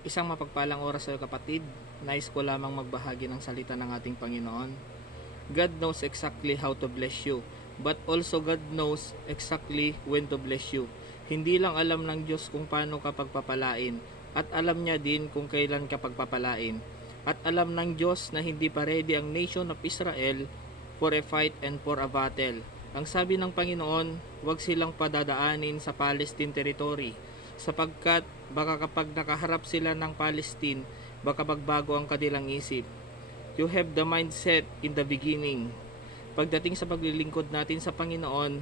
Isang mapagpalang oras sa kapatid, nais ko lamang magbahagi ng salita ng ating Panginoon. God knows exactly how to bless you, but also God knows exactly when to bless you. Hindi lang alam ng Diyos kung paano ka pagpapalain, at alam niya din kung kailan ka pagpapalain. At alam ng Diyos na hindi pa ready ang nation of Israel for a fight and for a battle. Ang sabi ng Panginoon, huwag silang padadaanin sa Palestine territory, sapagkat baka kapag nakaharap sila ng Palestine, baka magbago ang kanilang isip. You have the mindset in the beginning. Pagdating sa paglilingkod natin sa Panginoon,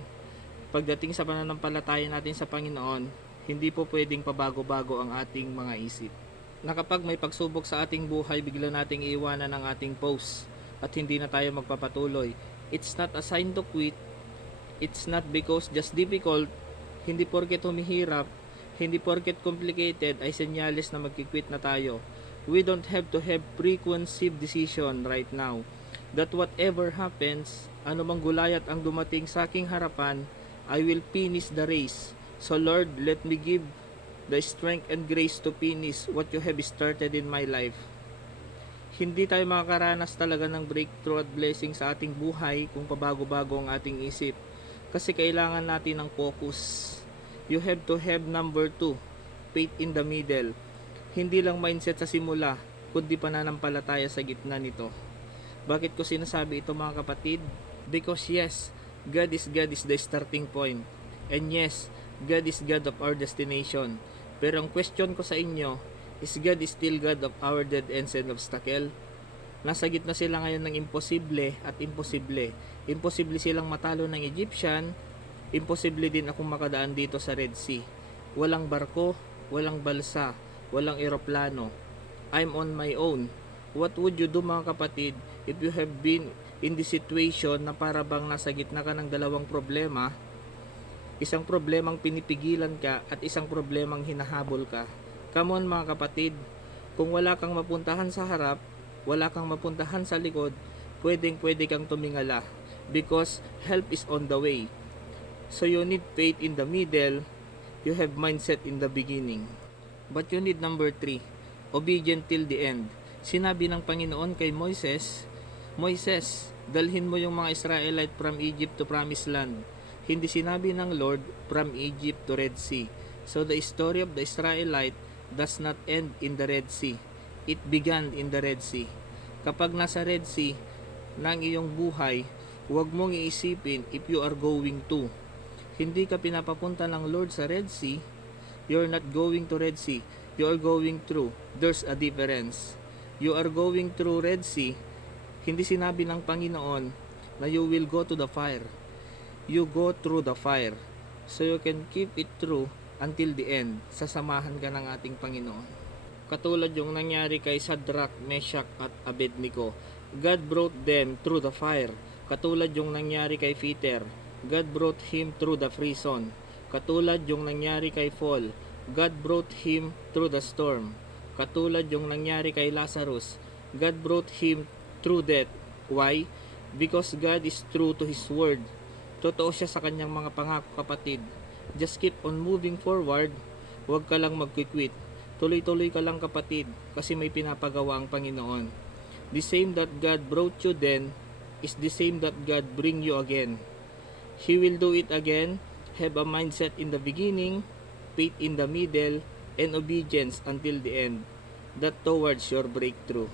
pagdating sa pananampalataya natin sa Panginoon, hindi po pwedeng pabago-bago ang ating mga isip. Na kapag may pagsubok sa ating buhay, bigla nating iiwanan ang ating post at hindi na tayo magpapatuloy. It's not a sign to quit. It's not because just difficult. Hindi porket humihirap, hindi porket complicated ay senyales na magkikwit na tayo. We don't have to have preconceived decision right now. That whatever happens, anumang gulayat ang dumating sa aking harapan, I will finish the race. So Lord, let me give the strength and grace to finish what you have started in my life. Hindi tayo makakaranas talaga ng breakthrough at blessing sa ating buhay kung pabago-bago ang ating isip. Kasi kailangan natin ng focus. You have to have number 2, faith in the middle. Hindi lang mindset sa simula, kundi pananampalataya sa gitna nito. Bakit ko sinasabi ito mga kapatid? Because yes, God is the starting point. And yes, God is God of our destination. Pero ang question ko sa inyo, is God still God of our dead ends and obstacle? Nasa gitna sila ngayon ng imposible at imposible. Imposible silang matalo ng Egyptian, imposible din akong makadaan dito sa Red Sea. Walang barko, walang balsa, walang eroplano. I'm on my own. What would you do mga kapatid if you have been in this situation na para bang nasa gitna ka ng dalawang problema? Isang problemang pinipigilan ka at isang problemang hinahabol ka. Come on mga kapatid, kung wala kang mapuntahan sa harap, wala kang mapuntahan sa likod, pwede kang tumingala because help is on the way. So you need faith in the middle, you have mindset in the beginning. But you need number 3, obedient till the end. Sinabi ng Panginoon kay Moises, Moises, dalhin mo yung mga Israelite from Egypt to Promised Land. Hindi sinabi ng Lord from Egypt to Red Sea. So the story of the Israelite does not end in the Red Sea. It began in the Red Sea. Kapag nasa Red Sea ng iyong buhay, huwag mong iisipin if you are going to. Hindi ka pinapapunta ng Lord sa Red Sea, you're not going to Red Sea. You are going through. There's a difference. You are going through Red Sea. Hindi sinabi ng Panginoon na you will go to the fire. You go through the fire. So you can keep it through until the end. Sasamahan ka ng ating Panginoon. Katulad yung nangyari kay Shadrach, Meshach at Abednego. God brought them through the fire. Katulad yung nangyari kay Peter. God brought him through the prison. Katulad yung nangyari kay Paul. God brought him through the storm. Katulad yung nangyari kay Lazarus. God brought him through death. Why? Because God is true to His word. Totoo siya sa kanyang mga pangako kapatid. Just keep on moving forward. Huwag ka lang magquiquit. Tuloy-tuloy ka lang kapatid kasi may pinapagawa ang Panginoon. The same that God brought you then is the same that God bring you again. He will do it again. Have a mindset in the beginning, faith in the middle, and obedience until the end. That towards your breakthrough.